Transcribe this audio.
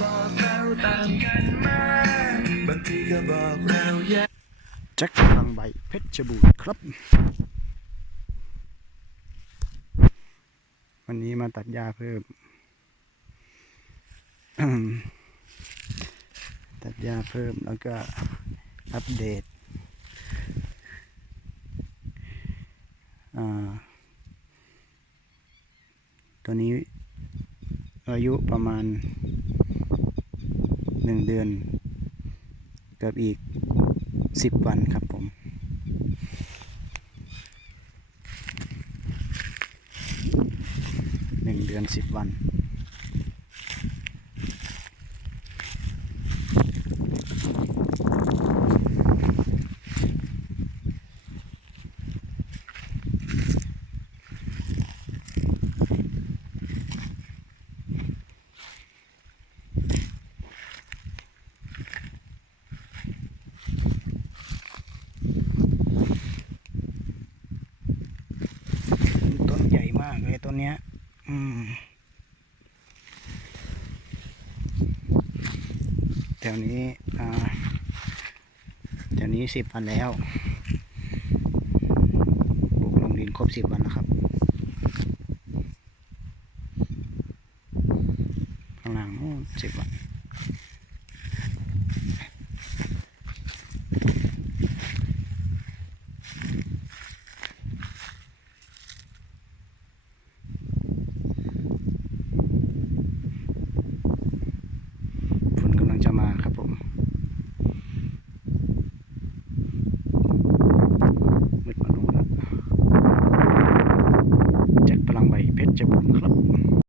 บอกเราตามกันมาบางทีก็บอกเราแยกแจ็คพลังใบเพชรบูรณ์ครับ วันนี้มาตัดหญ้าเพิ่ม ตัดหญ้าเพิ่มแล้วก็อัปเดตตัวนี้อายุประมาณ หนึ่งเดือนกับอีกสิบวันครับผม หนึ่งเดือนสิบวัน ต้นใหญ่มากเลย ต้นเนี้ย อืมแถวนี้ อ่า แถวนี้สิบวันแล้วปลูกลงดินครบสิบวันนะครับ ข้างล่างสิบวันานครับผมมืดมาโน่นจากพลังใบเพชรจะบุญครับ